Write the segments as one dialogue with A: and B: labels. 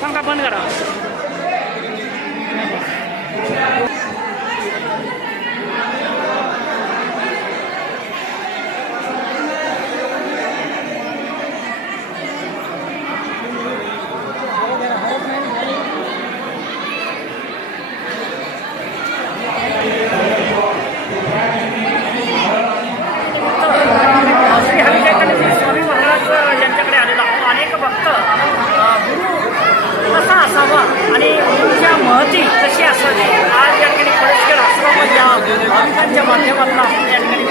A: Estamos acabando, garoto. पुस्तकांच्या माध्यमातून आपण या ठिकाणी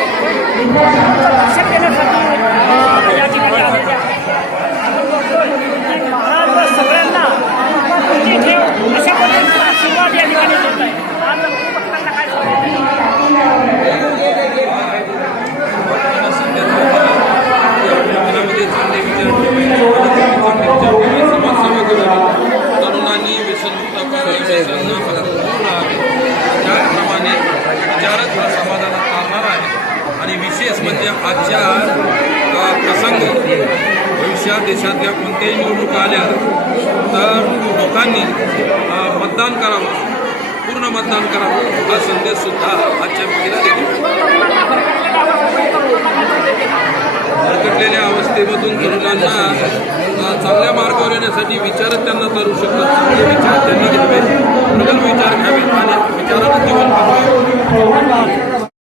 A: दर्शन घेण्यासाठी या ठिकाणी आलेले महाराज सगळ्यांना कृपाकृती ठेव अशा पद्धतीचा सुरुवात या ठिकाणी होत आहे. आज भक्तांना काय सांगायचं?
B: विचारच हा समाजाला चालणार आहे. आणि विशेष म्हणजे आजच्या प्रसंग भविष्यात देशातल्या कोणत्याही निवडणुका आल्या तर लोकांनी मतदान करावं पूर्ण मतदान करावं हा संदेश सुद्धा आजच्या पिढीला देतो. भरकटलेल्या अवस्थेमधून तरुणांना चांगल्या मार्गावर येण्यासाठी विचारच त्यांना करू शकतात.